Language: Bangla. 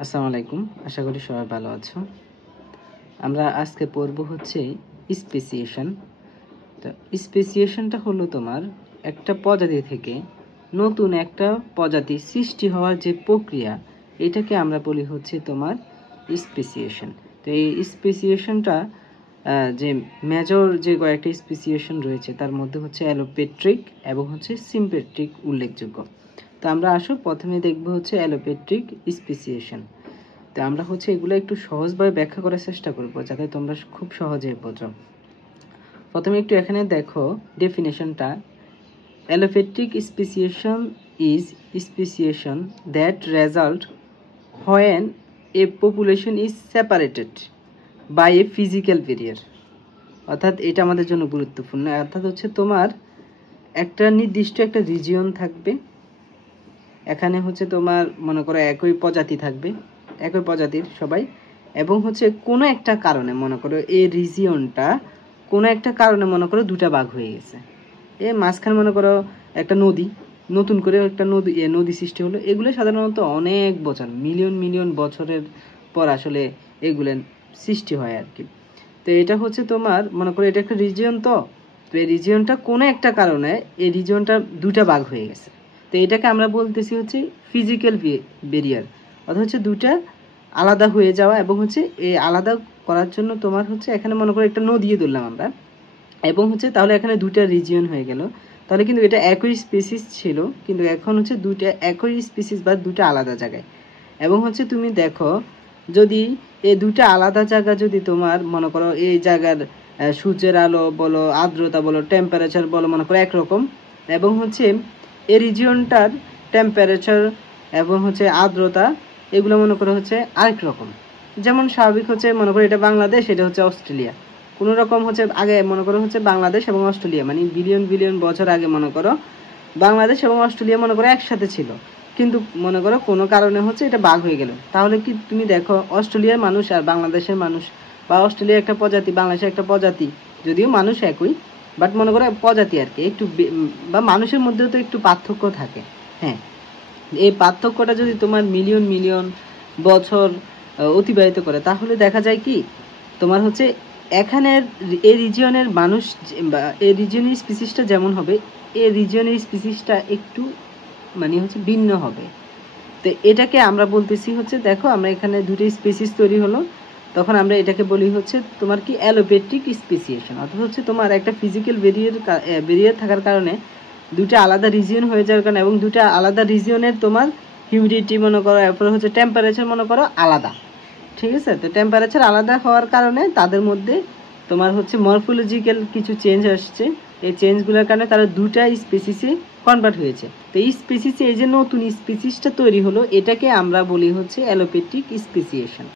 আসসালামু আলাইকুম, আশা করি সবাই ভালো আছো। আমরা আজকে পড়ব হচ্ছে স্পেসিয়েশন। তো স্পেসিয়েশনটা হলো তোমার একটা প্রজাতি থেকে নতুন একটা প্রজাতি সৃষ্টি হওয়ার যে প্রক্রিয়া, এটাকে আমরা বলি হচ্ছে তোমার স্পেসিয়েশন। তো এই স্পেসিয়েশনটা যে মেজর যে কয়েকটা স্পেসিয়েশন রয়েছে তার মধ্যে হচ্ছে অ্যালোপেট্রিক এবং হচ্ছে সিম্পেট্রিক উল্লেখযোগ্য। তো আমরা আসো প্রথমে দেখব হচ্ছে অ্যালোপেট্রিক স্পেসিয়েশন। তো আমরা হচ্ছে এগুলো একটু সহজভাবে ব্যাখ্যা করার চেষ্টা করব যাতে তোমরা খুব সহজে বোঝো। প্রথমে একটু এখানে দেখো ডেফিনেশনটা। Allopatric speciation is speciation that result when a population is separated by a physical barrier. অর্থাৎ এটা আমাদের জন্য গুরুত্বপূর্ণ। অর্থাৎ হচ্ছে তোমার একটা নির্দিষ্ট একটা রিজিয়ন থাকবে, এখানে হচ্ছে তোমার মনে করো একই প্রজাতি থাকবে, একই প্রজাতির সবাই, এবং হচ্ছে কোনো একটা কারণে মনে করো এই রিজিয়নটা কোনো একটা কারণে মনে করো দুটা ভাগ হয়ে গেছে। মাঝখানে মনে করো একটা নদী, নতুন করে একটা নদী সৃষ্টি হলো। এগুলো সাধারণত অনেক বছর, মিলিয়ন মিলিয়ন বছরের পর আসলে এগুলো সৃষ্টি হয় আর কি। তো এটা হচ্ছে তোমার মনে করো এটা একটা রিজিয়ন। তো এই রিজিয়নটা কোনো একটা কারণে এই রিজিয়নটা দুটা ভাগ হয়ে গেছে। তো এটাকে আমরা বলতেছি হচ্ছে ফিজিক্যাল ব্যারিয়ার, অর্থাৎ হচ্ছে দুটা আলাদা হয়ে যাওয়া। এবং হচ্ছে এই আলাদা করার জন্য তোমার হচ্ছে এখানে মনে করো একটা নদী ধরলাম আমরা, এবং হচ্ছে তাহলে এখানে দুটা রিজিয়ন হয়ে গেল। তাহলে কিন্তু এটা একই স্পিসিস ছিল, কিন্তু এখন হচ্ছে দুটা একই স্পিসিস বা দুটা আলাদা জায়গায়। এবং হচ্ছে তুমি দেখো যদি এই দুটা আলাদা জায়গা যদি তোমার মনে করো এই জায়গার সূর্যের আলো বলো, আর্দ্রতা বলো, টেম্পারেচার বলো মনে করো একরকম, এবং হচ্ছে এই রিজিয়নটার টেম্পারেচার এবং হচ্ছে আর্দ্রতা এগুলো মনে করো হচ্ছে আরেক রকম। যেমন স্বাভাবিক হচ্ছে মনে করো এটা বাংলাদেশ, এটা হচ্ছে অস্ট্রেলিয়া। কোনো রকম হচ্ছে আগে মনে করো হচ্ছে বাংলাদেশ এবং অস্ট্রেলিয়া মানে বিলিয়ন বিলিয়ন বছর আগে মনে করো বাংলাদেশ এবং অস্ট্রেলিয়া মনে করো একসাথে ছিল, কিন্তু মনে করো কোনো কারণে হচ্ছে এটা ভাগ হয়ে গেল। তাহলে কি তুমি দেখো অস্ট্রেলিয়ার মানুষ আর বাংলাদেশের মানুষ, বা অস্ট্রেলিয়ার একটা প্রজাতি বাংলাদেশের একটা প্রজাতি, যদিও মানুষ একই বাট মনে করো প্রজাতি আর কি একটু বা মানুষের মধ্যেও তো একটু পার্থক্য থাকে। হ্যাঁ, এই পার্থক্যটা যদি তোমার মিলিয়ন মিলিয়ন বছর অতিবাহিত করে তাহলে দেখা যায় কি তোমার হচ্ছে এখানের এই রিজিয়নের মানুষ বা এই রিজিয়নের স্পিসিসটা যেমন হবে, এই রিজিয়নের স্পিসিসটা একটু মানে হচ্ছে ভিন্ন হবে। তো এটাকে আমরা বলতেছি হচ্ছে দেখো আমরা এখানে দুটো স্পিসিস তৈরি হলো, তখন আমরা এটাকে বলি হচ্ছে তোমার কি অ্যালোপেট্রিক স্পেসিয়েশন। অর্থাৎ হচ্ছে তোমার একটা ফিজিক্যাল ব্যারিয়ার থাকার কারণে দুটো আলাদা রিজিয়ন হয়ে যাওয়ার কারণে, এবং দুটো আলাদা রিজিয়নের তোমার হিউমিডিটি মনে করো, এরপরে হচ্ছে টেম্পারেচার মনে করো আলাদা। ঠিক আছে, তো টেম্পারেচার আলাদা হওয়ার কারণে তাদের মধ্যে তোমার হচ্ছে মরফোলজিক্যাল কিছু চেঞ্জ আসছে। এই চেঞ্জগুলোর কারণে তারা দুটা স্পিসিসে কনভার্ট হয়েছে। তো এই স্পিসিসে এই যে নতুন স্পিসিসটা তৈরি হলো এটাকে আমরা বলি হচ্ছে অ্যালোপেট্রিক স্পেসিয়েশন।